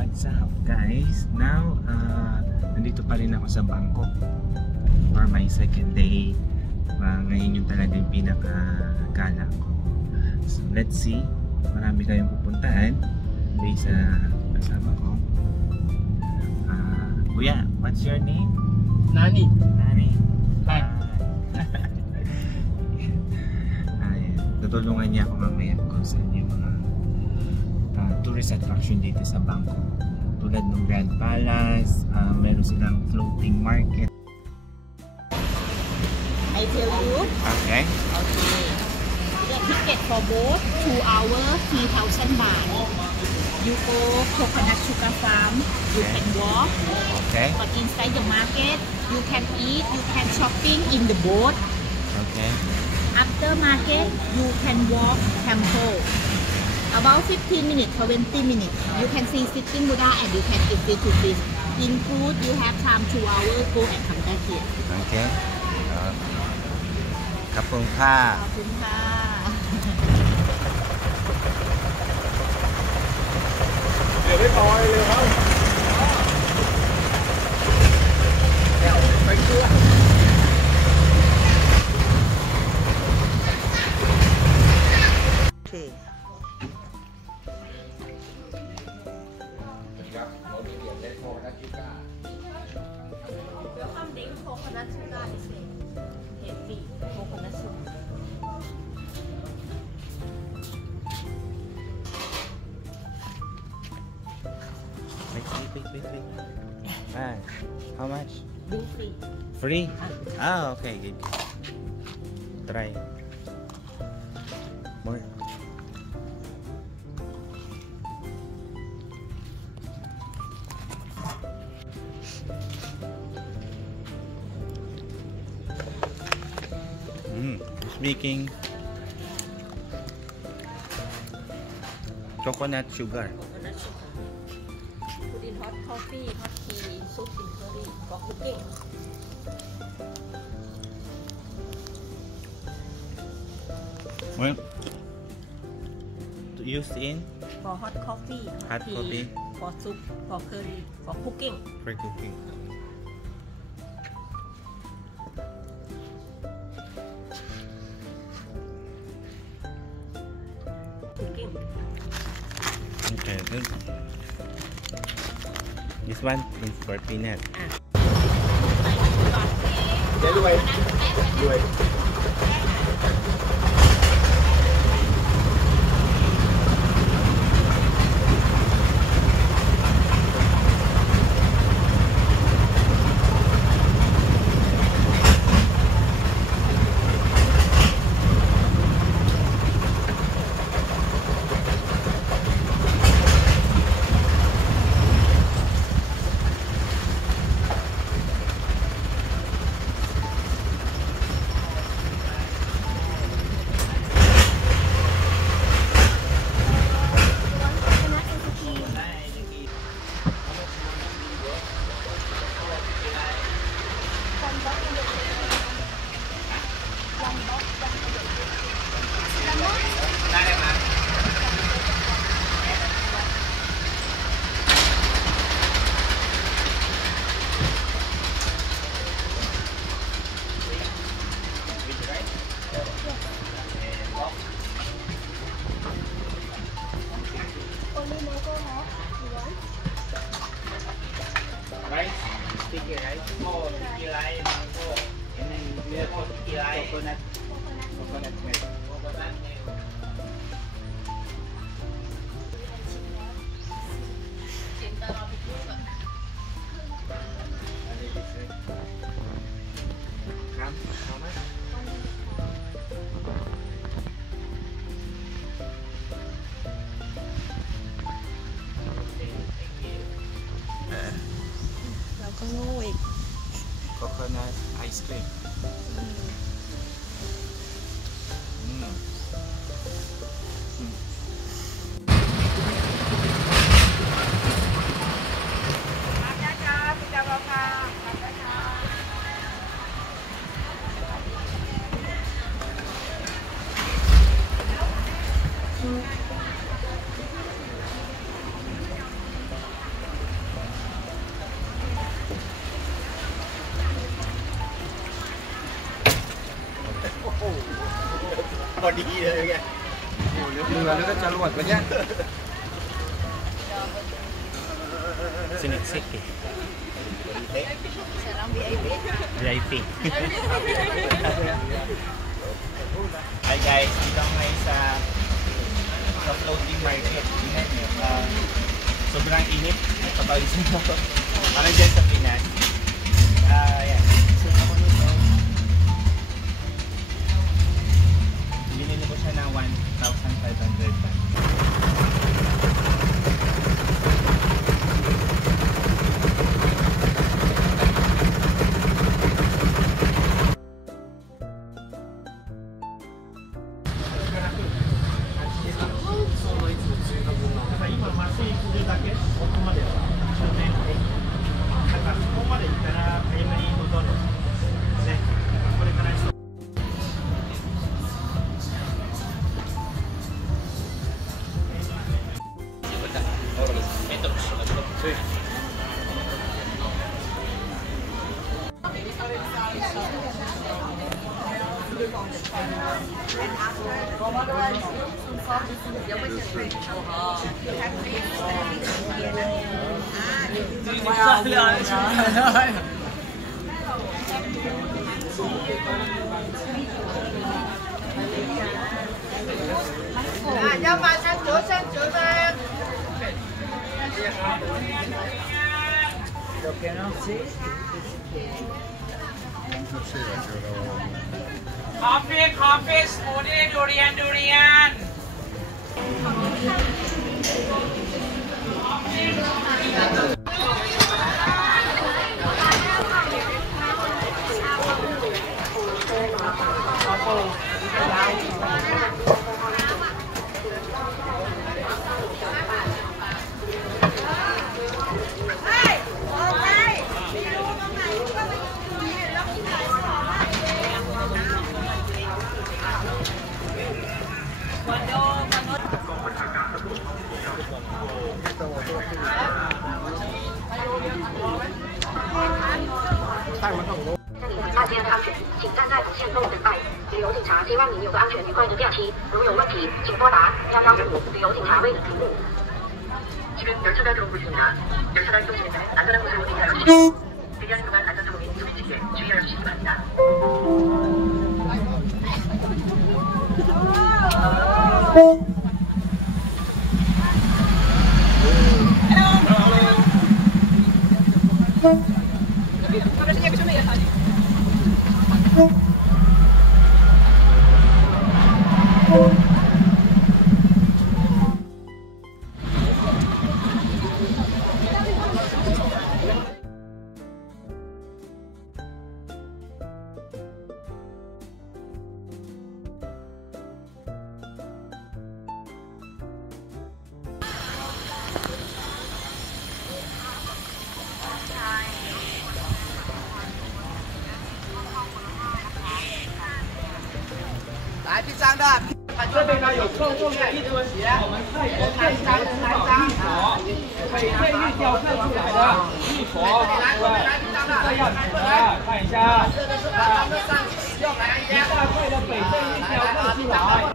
What's up guys? Now, nandito pa rin ako sa Bangkok for my second day. Ngayon yung talaga yung pinaka-gala ko. So let's see, marami kayong pupuntahan based sa kasama ko. Kuya, what's your name? Nani. Nani. Hi. Tutulungan niya ako mamaya kung saan yung mga tourist attraction dito sa Bangkok. Tulad ng Grand Palace, meron silang floating market. I tell you. Okay. Okay. The ticket for boat 2 hours 3,000 baht. You go coconut sugar farm. You Okay. can walk. Okay. But inside the market, you can eat. You can shopping in the boat. Okay. After market, you can walk temple. About 15 minutes, 20 minutes. You can see sitting Buddha and you can eat fish to fish. In food, you have time 2 hours, go and come back here. Okay. Kapung ka. ขอบคุณค่ะ เดี๋ยวได้พอยเลยครับเดี๋ยวไปเชื่อ Okay. Welcome drink coconut sugar is heavy coconut sugar. Wait. How much? Drink free. Free? Ah, okay. Good. Try. More. Making coconut sugar. Coconut sugar. Put in hot coffee, hot tea, soup in curry for cooking. Well, to use in For hot coffee, Hot tea, coffee. for soup, for curry, for cooking. for cooking. Cooking. Okay, good. This one is for peanut. เดี๋ยวด้วยด้วย Rice, sticky rice. Sticky rice, mango. And then milk, sticky rice. Coconut milk. Coconut milk. Come, how much? Coconut ice cream. พอดีเลยไงเรือแล้วก็จรวดไปเนี่ย Sineksik eh. VIP. Hi guys, dito ngayon sa floating market. Sobrang init. Nagpapawisin mo. Parang dyan sa Pinas. Yan. So, ako nito. Binili ko siya ng 1,500 baht. Coffee, smoothie, durian.大街的安全，请站在不限动等待。旅游警察希望您有个安全愉快的假期。如有问题，请拨打115，旅游警察为您服务。 지금 열차가 들어오고 있습니다. 열차가 이동 중에 안전한 곳으로 대기하여 주시고 대기하는 동안 안전사고에 소비지에 주의하여 주시기 바랍니다.这边呢有购物的一尊我们泰国泰山石宝玉佛，翡翠玉雕刻出来的玉佛，对，这样子的，看一下，一大块的翡翠玉雕刻出来。